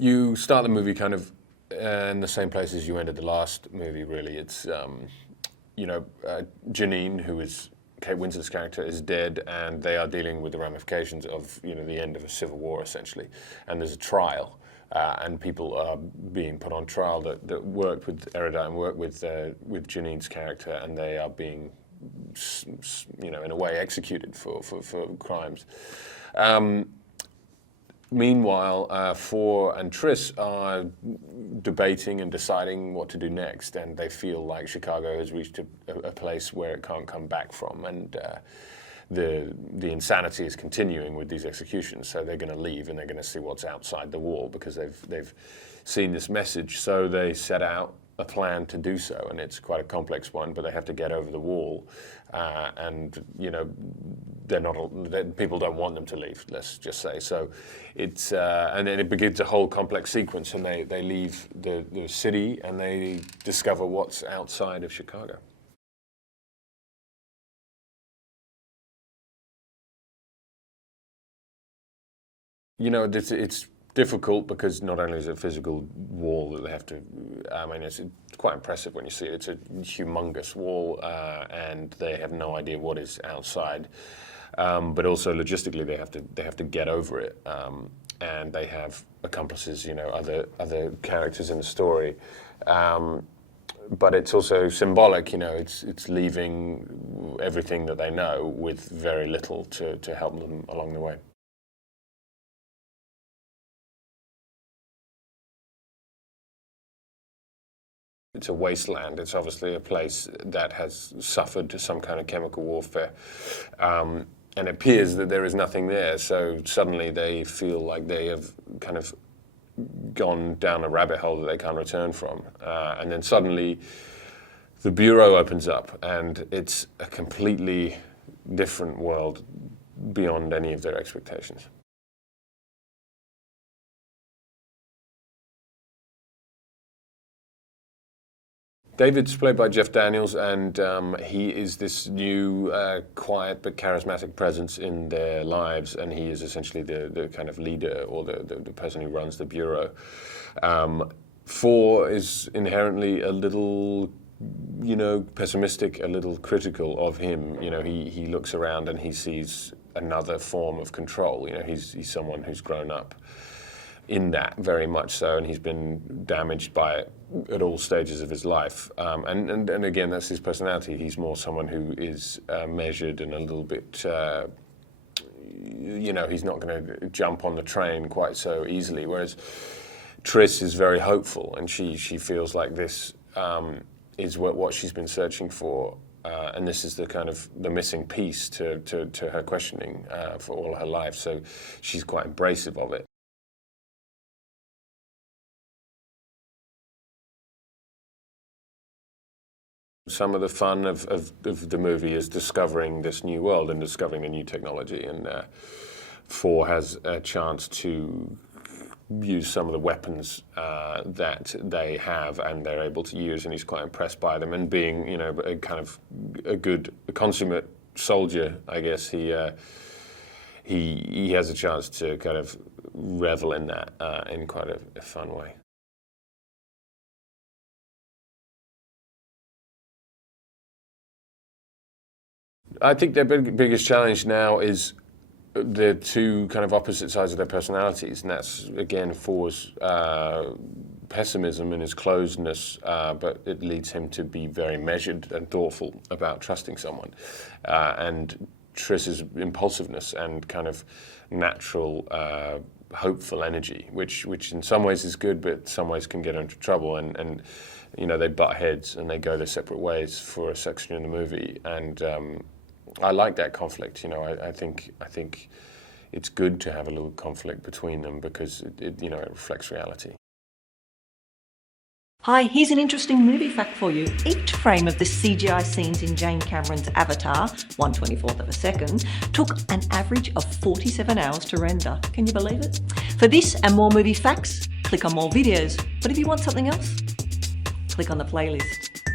You start the movie kind of in the same place as you ended the last movie, really. It's, Janine, who is Kate Winslet's character, is dead, and they are dealing with the ramifications of, the end of a civil war, essentially. And there's a trial, and people are being put on trial that worked with Erudite and worked with Janine's character, and they are being, in a way, executed for crimes. Meanwhile, Four and Triss are debating and deciding what to do next, and they feel like Chicago has reached a place where it can't come back from, and the insanity is continuing with these executions. So they're going to leave, and they're going to see what's outside the wall because they've seen this message. So they set out a plan to do so, and it's quite a complex one. But they have to get over the wall, and people don't want them to leave. Let's just say so. It's and then it begins a whole complex sequence, and they leave the city and they discover what's outside of Chicago. It's difficult because not only is it a physical wall that they have to, it's quite impressive when you see it. It's a humongous wall, and they have no idea what is outside. But also logistically, they have to get over it, and they have accomplices, other characters in the story. But it's also symbolic, it's leaving everything that they know with very little to help them along the way. It's a wasteland. It's obviously a place that has suffered some kind of chemical warfare. And it appears that there is nothing there, so suddenly they feel like they have kind of gone down a rabbit hole that they can't return from. And then suddenly the Bureau opens up, and it's a completely different world beyond any of their expectations. David's played by Jeff Daniels, and he is this new, quiet but charismatic presence in their lives, and he is essentially the kind of leader or the person who runs the Bureau. Four is inherently a little, pessimistic, a little critical of him. He looks around and he sees another form of control. He's someone who's grown up in that, very much so, and he's been damaged by it at all stages of his life. And again, that's his personality. He's more someone who is measured and a little bit, he's not going to jump on the train quite so easily, whereas Triss is very hopeful, and she feels like this is what she's been searching for, and this is the kind of the missing piece to her questioning for all her life, so she's quite embracive of it. Some of the fun of the movie is discovering this new world and discovering a new technology, and Four has a chance to use some of the weapons that they have and they're able to use, and he's quite impressed by them. And being, a kind of a consummate soldier, I guess, he has a chance to kind of revel in that in quite a fun way. I think their biggest challenge now is the two kind of opposite sides of their personalities, and that's, again, Four's pessimism and his closedness, but it leads him to be very measured and thoughtful about trusting someone. And Triss's impulsiveness and kind of natural, hopeful energy, which in some ways is good, but in some ways can get into trouble. And they butt heads and they go their separate ways for a section in the movie. And I like that conflict. I think it's good to have a little conflict between them because it reflects reality. Hi, here's an interesting movie fact for you. Each frame of the CGI scenes in James Cameron's Avatar, 1/24th of a second, took an average of 47 hours to render. Can you believe it? For this and more movie facts, click on more videos. But if you want something else, click on the playlist.